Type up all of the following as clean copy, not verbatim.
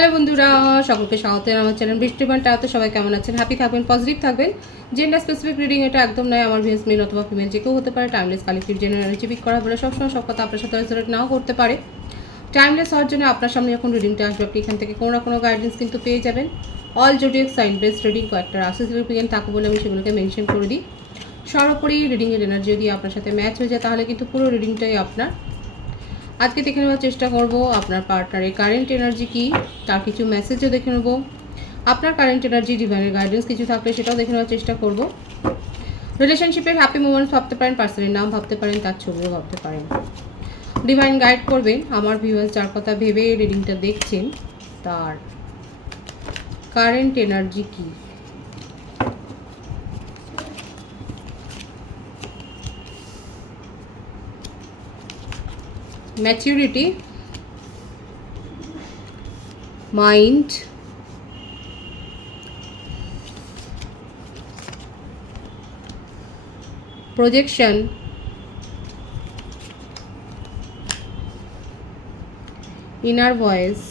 Hello বন্ধুরা, সকলকে স্বাগত আমার চ্যানেল বৃষ্টিবান টাতে। সবাই কেমন আছেন? হ্যাপি থাকবেন, পজিটিভ থাকবেন। জেন্ডার স্পেসিফিক রিডিং এটা একদম নয়, আমার ভিএস মেল অথবা ফিমেল যে কেউ হতে পারে। Timeless collective general energy pick করা বলে সবসময় সব কথা আপনার সাথে রেজোনেট নাও করতে পারে। টাইমলেস হওয়ার জন্য আপনার সামনে যখন রিডিংটা আসবে আপনি এখান থেকে কোনো না কোনো গাইডেন্স কিন্তু পেয়ে যাবেন। All zodiac sign based reading কয়েকটা রাশি সিগনিফিকেন্ট থাকে বলে আমি সেগুলোকে মেনশন করে দিই। সর্বোপরি রিডিংয়ের এনার্জি যদি আপনার সাথে ম্যাচ হয়ে যায় তাহলে কিন্তু পুরো রিডিংটাই আপনার। আজকে দেখে নেওয়ার চেষ্টা করব আপনার পার্টনারের কারেন্ট এনার্জি কি, তার কিছু মেসেজও দেখে নেব। আপনার কারেন্ট এনার্জি ডিভাইনের গাইডেন্স কিছু থাকলে সেটাও দেখে নেওয়ার চেষ্টা করব। রিলেশনশিপের হ্যাপি মোমেন্টস ভাবতে পারেন, পার্সনের নাম ভাবতে পারেন, তার ছবিও ভাবতে পারেন। ডিভাইন গাইড করবেন আমার ভিউয়ার্স যার কথা ভেবে রিডিংটা দেখছেন, তার কারেন্ট এনার্জি কি। Maturity, mind, projection, inner voice,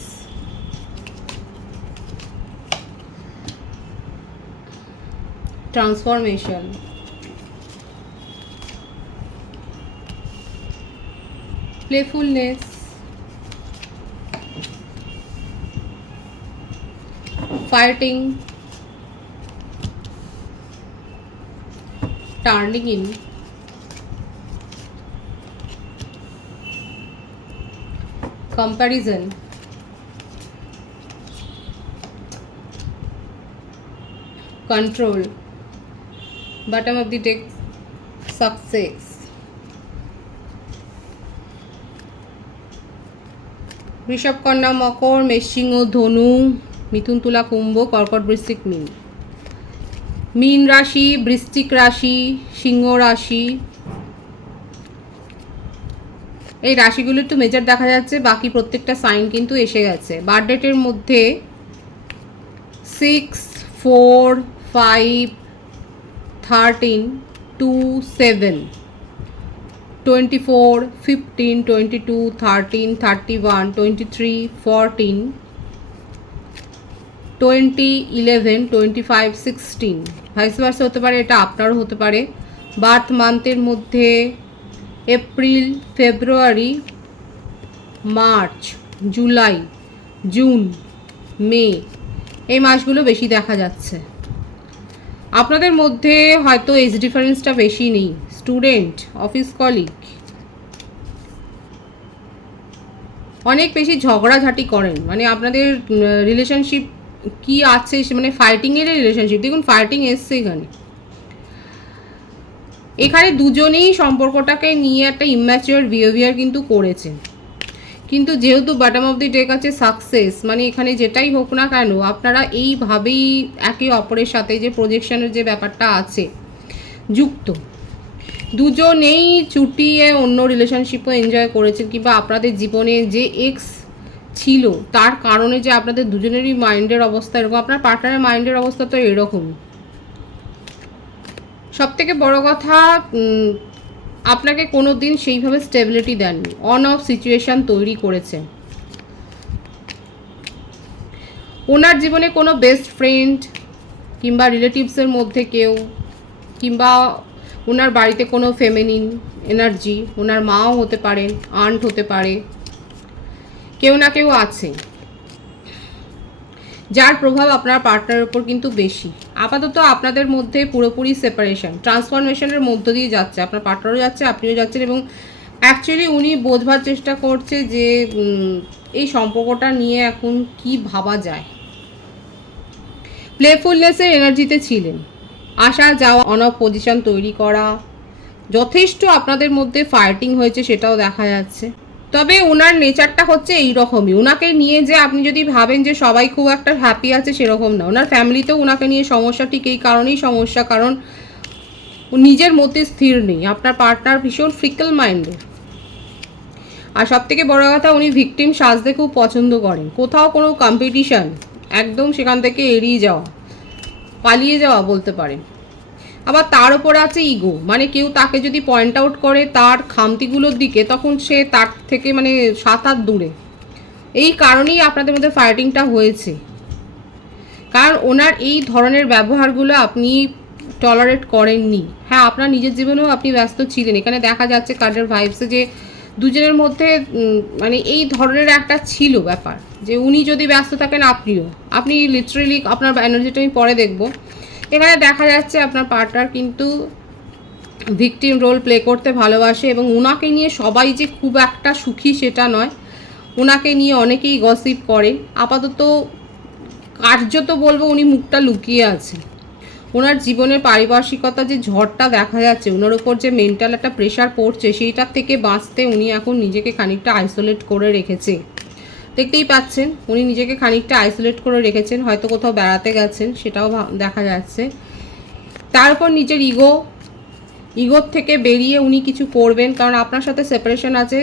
transformation, playfulness, fighting, turning in, comparison, control, bottom of the deck, success, Rishabh, কন্যা, মকর, মেষ, সিংহ, ধনু, মিথুন, তুলা, কুম্ভ, কর্কট, বৃশ্চিক, মীন। মীন রাশি, বৃশ্চিক রাশি, সিংহ রাশি, এই রাশিগুলো একটু মেজর দেখা যাচ্ছে, বাকি প্রত্যেকটা সাইন কিন্তু এসে গেছে। বার্থডেটের মধ্যে 6, 4, 5, 13, 2, 7, 24, 15, 22, 13, 31, 23, 14, 20, 11, 25, 16, ভাইস ভার্সা হতে পারে, এটা আপনারও হতে পারে। বার্থ মান্থের মধ্যে এপ্রিল, ফেব্রুয়ারি, মার্চ, জুলাই, জুন, মে, এই মাসগুলো বেশি দেখা যাচ্ছে। আপনাদের মধ্যে হয়তো এজ ডিফারেন্সটা বেশি নেই। স্টুডেন্ট, অফিস কলিগ, অনেক বেশি ঝগড়াঝাটি করেন, মানে আপনাদের রিলেশনশিপ কি আছে, মানে ফাইটিংয়ের রিলেশনশিপ। দেখুন ফাইটিং এসছে এখানে দুজনেই সম্পর্কটাকে নিয়ে একটা ইম্যাচিওর বিহেভিয়ার কিন্তু করেছেন। কিন্তু যেহেতু বটম অফ দি ডেক আছে সাকসেস, মানে এখানে যেটাই হোক না কেন আপনারা এইভাবেই একে অপরের সাথে যে প্রজেকশনের যে ব্যাপারটা আছে যুক্ত, দুজনেই চুটিয়ে অন্য রিলেশনশিপও এনজয় করেছেন, কিংবা আপনাদের জীবনে যে এক্স ছিল তার কারণে যে আপনাদের দুজনেরই মাইন্ডের অবস্থা এরকম, আপনার পার্টনারের মাইন্ডের অবস্থা তো এরকমই। সব থেকে বড় কথা, আপনাকে কোনো দিন সেইভাবে স্টেবিলিটি দেননি, অন অফ সিচুয়েশান তৈরি করেছে। ওনার জীবনে কোনো বেস্ট ফ্রেন্ড কিংবা রিলেটিভসের মধ্যে কেউ, কিংবা ওনার বাড়িতে কোনো ফেমিনিন এনার্জি, ওনার মাও হতে পারেন, আন্ট হতে পারে, কেউ না কেউ আছে যার প্রভাব আপনার পার্টনারের উপর কিন্তু বেশি। আপাতত আপনাদের মধ্যে পুরোপুরি সেপারেশন, ট্রান্সফরমেশনের মধ্য দিয়ে যাচ্ছে, আপনার পার্টনারও যাচ্ছে, আপনিও যাচ্ছেন, এবং অ্যাকচুয়ালি উনি বোঝবার চেষ্টা করছে যে এই সম্পর্কটা নিয়ে এখন কি ভাবা যায়। প্লেফুলনেসের এনার্জিতে ছিলেন, আসা যাওয়া, অন অফ পজিশন তৈরি করা, যথেষ্ট আপনাদের মধ্যে ফাইটিং হয়েছে সেটাও দেখা যাচ্ছে। তবে ওনার নেচারটা হচ্ছে এইরকমই, ওনাকে নিয়ে যে আপনি যদি ভাবেন যে সবাই খুব একটা হ্যাপি আছে সেরকম না। ওনার ফ্যামিলিতেও ওনাকে নিয়ে সমস্যা, ঠিক এই কারণেই সমস্যা, কারণ নিজের মধ্যে স্থির নেই। আপনার পার্টনার ভীষণ ফ্রিকল মাইন্ডের, আর সব থেকে বড় কথা উনি ভিকটিম সাজতে খুব পছন্দ করেন। কোথাও কোনো কম্পিটিশান একদম সেখান থেকে এড়িয়ে যাওয়া, পালিয়ে যাওয়া বলতে পারেন। আবার তার উপর আছে ইগো, মানে কেউ তাকে যদি পয়েন্ট আউট করে তার খামতিগুলোর দিকে, তখন সে তার থেকে মানে 7 হাত দূরে, এই কারণেই আপনাদের মধ্যে ফাইটিংটা হয়েছে, কারণ ওনার এই ধরনের ব্যবহারগুলো আপনি টলারেট করেননি। হ্যাঁ, আপনার নিজের জীবনেও আপনি ব্যস্ত ছিলেন। এখানে দেখা যাচ্ছে কার্ডের ভাইবসে যে দুজনের মধ্যে মানে এই ধরনের একটা ছিল ব্যাপার, যে উনি যদি ব্যস্ত থাকেন আপনি লিটারেলি আপনার এনার্জিটা আমি পরে দেখব। এখানে দেখা যাচ্ছে আপনার পার্টনার কিন্তু ভিকটিম রোল প্লে করতে ভালোবাসে, এবং ওনাকে নিয়ে সবাই যে খুব একটা সুখী সেটা নয়। ওনাকে নিয়ে অনেকেই গসিপ করে। আপাতত কার্যত বলবো উনি মুখটা লুকিয়ে আছেন। ওনার জীবনের পারিপার্শ্বিকতা যে ঝড়টা দেখা যাচ্ছে, ওনার ওপর যে মেন্টাল একটা প্রেশার পড়ছে, সেইটার থেকে বাঁচতে উনি এখন নিজেকে খানিকটা আইসোলেট করে রেখেছে। দেখতেই পাচ্ছেন উনি নিজেকে খানিকটা আইসোলেট করে রেখেছেন, হয়তো কোথাও বেড়াতে গেছেন, সেটাও দেখা যাচ্ছে। তারপর নিজের ইগোর থেকে বেরিয়ে উনি কিছু করবেন, কারণ আপনার সাথে সেপারেশন আছে।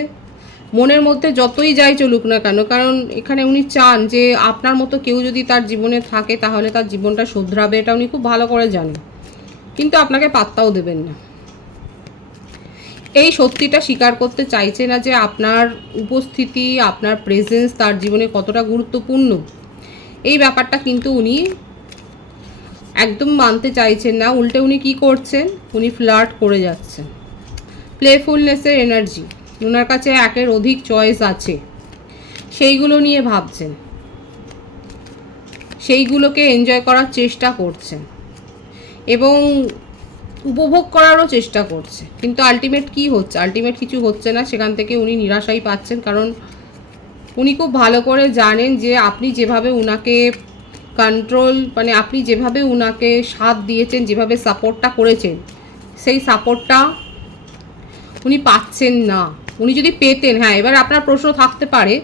মনের মধ্যে যতই যাই চলুক না কেন, কারণ এখানে উনি চান যে আপনার মতো কেউ যদি তার জীবনে থাকে তাহলে তার জীবনটা শুধরাবে, এটা উনি খুব ভালো করে জানেন, কিন্তু আপনাকে পাত্তাও দেবেন না। এই সত্যিটা স্বীকার করতে চাইছে না যে আপনার উপস্থিতি, আপনার প্রেজেন্স তার জীবনে কতটা গুরুত্বপূর্ণ। এই ব্যাপারটা কিন্তু উনি একদম মানতে চাইছেন না। উল্টে উনি কি করছেন, উনি ফ্লার্ট করে যাচ্ছেন। প্লেফুলনেসের এনার্জি, ওনার কাছে একের অধিক চয়েস আছে, সেইগুলো নিয়ে ভাবছেন, সেইগুলোকে এনজয় করার চেষ্টা করছেন এবং উপভোগ করারও চেষ্টা করছে, কিন্তু আলটিমেট কি হচ্ছে, আলটিমেট কিছু হচ্ছে না। সেখান থেকে উনি নিরাশাই পাচ্ছেন, কারণ উনি খুব ভালো করে জানেন যে আপনি যেভাবে উনাকে কন্ট্রোল, মানে আপনি যেভাবে উনাকে সাথ দিয়েছেন, যেভাবে সাপোর্টটা করেছেন, সেই সাপোর্টটা উনি পাচ্ছেন না। উনি যদি পেতেন, হ্যাঁ, এবার আপনার প্রশ্ন থাকতে পারে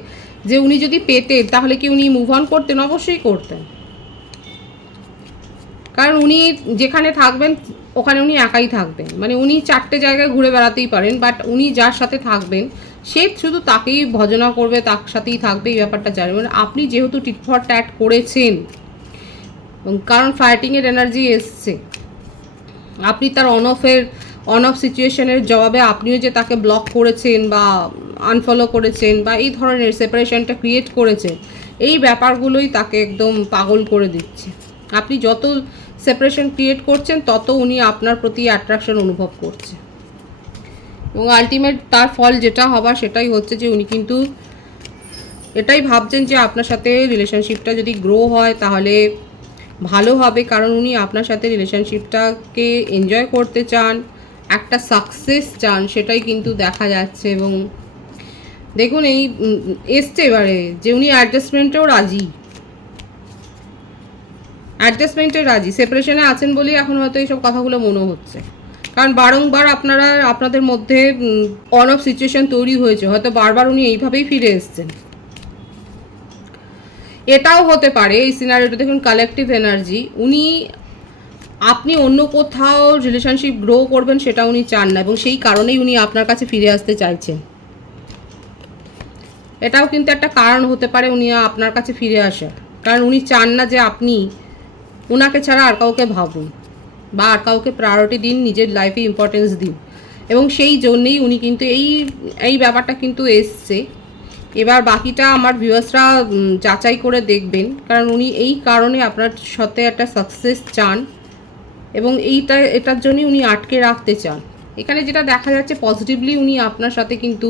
যে উনি যদি পেতেন তাহলে কি উনি মুভ অন করতেন? অবশ্যই করতেন, কারণ উনি যেখানে থাকবেন ওখানে উনি একাই থাকবেন। মানে উনি 4টে জায়গায় ঘুরে বেড়াতেই পারেন, বাট উনি যার সাথে থাকবেন সে শুধু তাকেই ভজনা করবে, তার সাথেই থাকবে, এই ব্যাপারটা জানেন। মানে আপনি যেহেতু টিট ফর ট্যাট করেছেন, কারণ ফাইটিংয়ের এনার্জি এসছে, আপনি তার অন অফ সিচুয়েশনের জবাবে আপনিও যে তাকে ব্লক করেছেন বা আনফলো করেছেন বা এই ধরনের সেপারেশনটা ক্রিয়েট করেছেন, এই ব্যাপারগুলোই তাকে একদম পাগল করে দিচ্ছে। আপনি যত সেপারেশন ক্রিয়েট করছেন তত উনি আপনার প্রতি অ্যাট্রাকশন অনুভব করছে, এবং আলটিমেট তার ফল যেটা হবার সেটাই হচ্ছে যে উনি কিন্তু এটাই ভাবছেন যে আপনার সাথে রিলেশনশিপটা যদি গ্রো হয় তাহলে ভালো হবে, কারণ উনি আপনার সাথে রিলেশনশিপটাকে এনজয় করতে চান, একটা সাকসেস চান, সেটাই কিন্তু দেখা যাচ্ছে। এবং দেখুন এই এসছে এবারে যে উনি অ্যাডজাস্টমেন্টেও রাজি, সেপারেশনে আছেন বলেই এখন হয়তো এইসব কথাগুলো মনে হচ্ছে, কারণ বারংবার আপনাদের মধ্যে অন অফ সিচুয়েশন তৈরি হয়েছে, হয়তো বারবার উনি এইভাবেই ফিরে এসছেন। এটাও হতে পারে এই সিনারিওটা, দেখুন কালেকটিভ এনার্জি, আপনি অন্য কোথাও রিলেশনশিপ গ্রো করবেন সেটা উনি চান না, এবং সেই কারণেই উনি আপনার কাছে ফিরে আসতে চাইছেন। এটাও কিন্তু একটা কারণ হতে পারে উনি আপনার কাছে ফিরে আসার, কারণ উনি চান না যে আপনি ওনাকে ছাড়া আর কাউকে ভাবুন বা আর কাউকে প্রায়োরিটি দিন, নিজের লাইফে ইম্পর্টেন্স দিন, এবং সেই জন্যেই উনি কিন্তু এই ব্যাপারটা কিন্তু এসছে। এবার বাকিটা আমার ভিউয়ার্সরা যাচাই করে দেখবেন, কারণ উনি এই কারণে আপনার সাথে একটা সাকসেস চান, এবং এটার জন্যই উনি আটকে রাখতে চান। এখানে যেটা দেখা যাচ্ছে পজিটিভলি উনি আপনার সাথে কিন্তু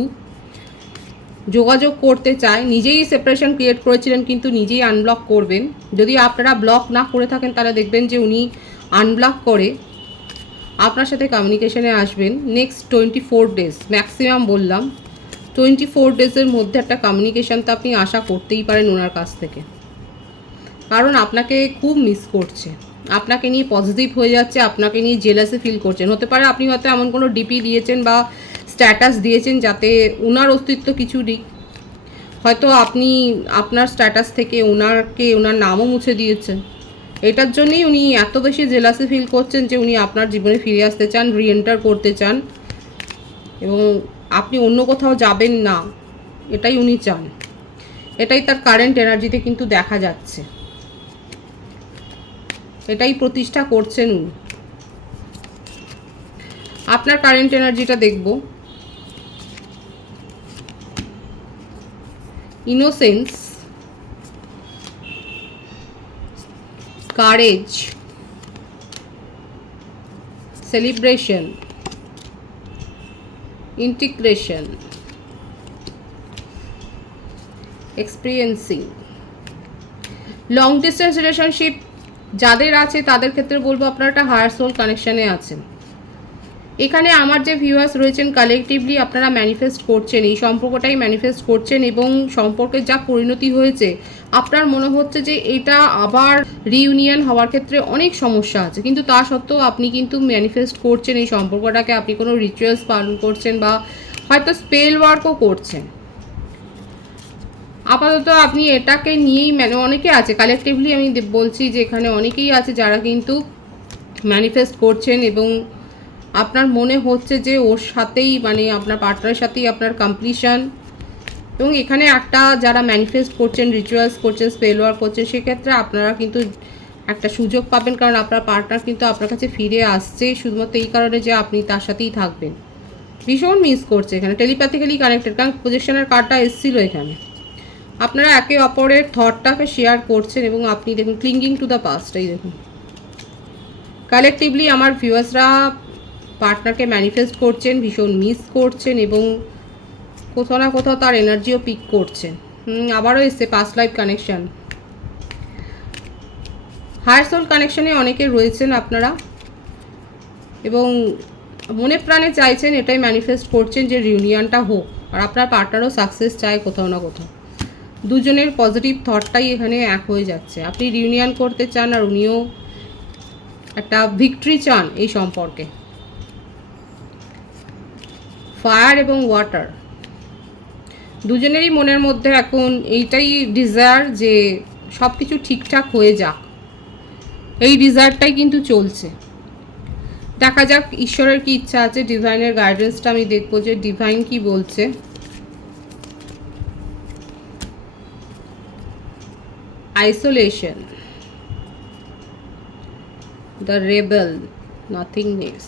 যোগাযোগ করতে চায়। নিজেই সেপারেশন ক্রিয়েট করেছিলেন, কিন্তু নিজেই আনব্লক করবেন। যদি আপনারা ব্লক না করে থাকেন তাহলে দেখবেন যে উনি আনব্লক করে আপনার সাথে কমিউনিকেশনে আসবেন। নেক্সট 24 ডেজ ম্যাক্সিমাম বললাম, 24 ডেজের মধ্যে একটা কমিউনিকেশান তো আপনি আশা করতেই পারেন ওনার কাছ থেকে, কারণ আপনাকে খুব মিস করছে, আপনাকে নিয়ে পজিটিভ হয়ে যাচ্ছে, আপনাকে নিয়ে জেলাসি ফিল করছেন। হতে পারে আপনি হয়তো এমন কোনো ডিপি দিয়েছেন বা স্ট্যাটাস দিয়েছেন যাতে ওনার অস্তিত্ব কিছু দিক, হয়তো আপনি আপনার স্ট্যাটাস থেকে ওনার নামও মুছে দিয়েছেন। এটার জন্যই উনি এত বেশি জেলাসি ফিল করছেন যে উনি আপনার জীবনে ফিরে আসতে চান, রিএন্টার করতে চান, এবং আপনি অন্য কোথাও যাবেন না, এটাই উনি চান। এটাই তার কারেন্ট এনার্জিতে কিন্তু দেখা যাচ্ছে, এটাই প্রতিষ্ঠা করছেন উনি। আপনার কারেন্ট এনার্জিটা দেখব। Innocence, courage, celebration, integration, experiencing. Long distance relationship যাদের আছে তাদের ক্ষেত্রে বলবো আপনারা একটা হায়ার সোল কানেকশানে আছেন। এখানে আমার যে ভিউয়ার্স রয়েছেন কালেকটিভলি আপনারা ম্যানিফেস্ট করছেন, এই সম্পর্কটাই ম্যানিফেস্ট করছেন এবং সম্পর্কের যা পরিণতি হয়েছে আপনার মনে হচ্ছে যে এটা আবার রিইউনিয়ন হওয়ার ক্ষেত্রে অনেক সমস্যা আছে, কিন্তু তা সত্ত্বেও আপনি কিন্তু ম্যানিফেস্ট করছেন এই সম্পর্কটাকে, আপনি কোনো রিচুয়ালস পালন করছেন বা হয়তো স্পেল ওয়ার্কও করছেন। আপাতত আপনি এটাকে নিয়েই মানে অনেকে আছে কালেকটিভলি, আমি বলছি যে এখানে অনেকেই আছে যারা কিন্তু ম্যানিফেস্ট করছেন এবং আপনার মনে হচ্ছে যে ওর সাথেই মানে আপনার পার্টনারের সাথেই আপনার কমপ্লিশন। এবং এখানে একটা যারা ম্যানিফেস্ট করছেন, রিচুয়ালস করছেন, স্পেল ওয়ার্ক করছেন, সেক্ষেত্রে আপনারা কিন্তু একটা সুযোগ পাবেন, কারণ আপনার পার্টনার কিন্তু আপনার কাছে ফিরে আসছে শুধুমাত্র এই কারণে যে আপনি তার সাথেই থাকবেন। ভীষণ মিস করছে এখানে, টেলিপ্যাথিক্যালি কানেক্টেড, কারণ প্রজেকশনের কার্ডটা এসেছিলো এখানে। আপনারা একে অপরের থটটাকে শেয়ার করছেন এবং আপনি দেখুন ক্লিঙ্গিং টু দ্য পাস্ট। এই দেখুন কালেকটিভলি আমার ভিউয়ার্সরা পার্টনারকে ম্যানিফেস্ট করছেন, ভীষণ মিস করছেন এবং কোথাও না কোথাও তার এনার্জিও পিক করছেন। আবারও এসছে past life connection. Higher soul কানেকশানে অনেকে রয়েছেন আপনারা এবং মনে প্রাণে চাইছেন, এটাই ম্যানিফেস্ট করছেন যে রিউনিয়নটা হোক, আর আপনার পার্টনারও সাকসেস চায় কোথাও না কোথাও। দুজনের পজিটিভ থটটাই এখানে এক হয়ে যাচ্ছে, আপনি রিউনিয়ন করতে চান আর উনিও একটা ভিক্টরি চান এই সম্পর্কে। ফায়ার এবং ওয়াটার, দুজনেরই মনের মধ্যে এখন এইটাই ডিজায়ার যে সব কিছু ঠিকঠাক হয়ে যাক, এই ডিজায়ারটাই কিন্তু চলছে। দেখা যাক ঈশ্বরের কি ইচ্ছা আছে, ডিভাইনের গাইডেন্সটা আমি দেখবো যে ডিভাইন কি বলছে। Isolation, the rebel, nothingness,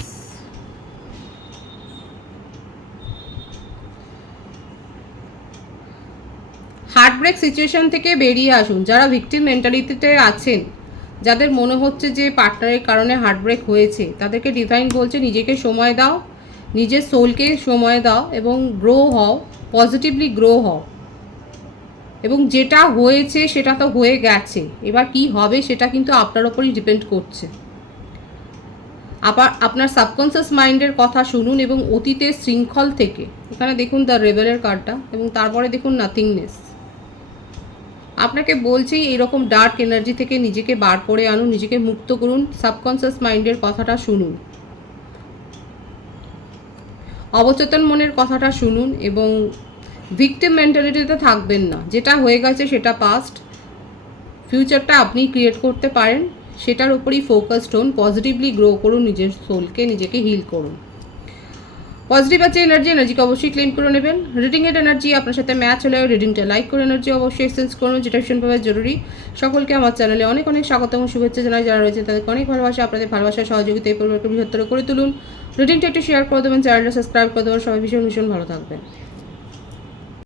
heartbreak situation থেকে বেরিয়ে আসুন। যারা ভিকটিম মেন্টালিটিতে আছেন, যাদের মনে হচ্ছে যে পার্টনারের কারণে হার্টব্রেক হয়েছে, তাদেরকে ডিভাইন বলছে নিজেকে সময় দাও, নিজের সোলকে সময় দাও এবং গ্রো হও, পজিটিভলি গ্রো হও। এবং যেটা হয়েছে সেটা তো হয়ে গেছে, এবার কি হবে সেটা কিন্তু আপনার ওপরই ডিপেন্ড করছে। আবার আপনার সাবকনসিয়াস মাইন্ডের কথা শুনুন এবং অতীতের শৃঙ্খল থেকে, এখানে দেখুন দ্য রেবেলের কার্ডটা এবং তারপরে দেখুন নাথিংনেস। আপনাকে বলছি এইরকম ডার্ক এনার্জি থেকে নিজেকে বার করে আনুন, নিজেকে মুক্ত করুন, সাবকনসিয়াস মাইন্ডের কথাটা শুনুন, অবচেতন মনের কথাটা শুনুন এবং ভিকটিম মেন্টালিটিতে থাকবেন না। যেটা হয়ে গেছে সেটা পাস্ট, ফিউচারটা আপনি ক্রিয়েট করতে পারেন, সেটার উপরই ফোকাসড হন, পজিটিভলি গ্রো করুন, নিজের সোলকে নিজেকে হিল করুন। পজিটিভ আছে এনার্জিকে অবশ্যই ক্লেম করে নেবেন। রিডিংয়ের এনার্জি আপনার সাথে ম্যাচ হলে রিডিংটা লাইক করে এনার্জি অবশ্যই এক্সচেঞ্জ করুন, যেটা ভীষণভাবে জরুরি। সকলকে আমার চ্যানেলে অনেক অনেক স্বাগত এবং শুভেচ্ছা জানাই। যারা রয়েছে তাদেরকে অনেক ভালোবাসা, আপনাদের ভালোবাসার সহযোগিতা এই পরিবারকে বৃহত্তর করে তুলুন। রিডিংটা একটু শেয়ার করে দেবেন, চ্যানেলটা সাবস্ক্রাইব করে দেবেন। সবাই ভীষণ ভীষণ ভালো থাকবেন।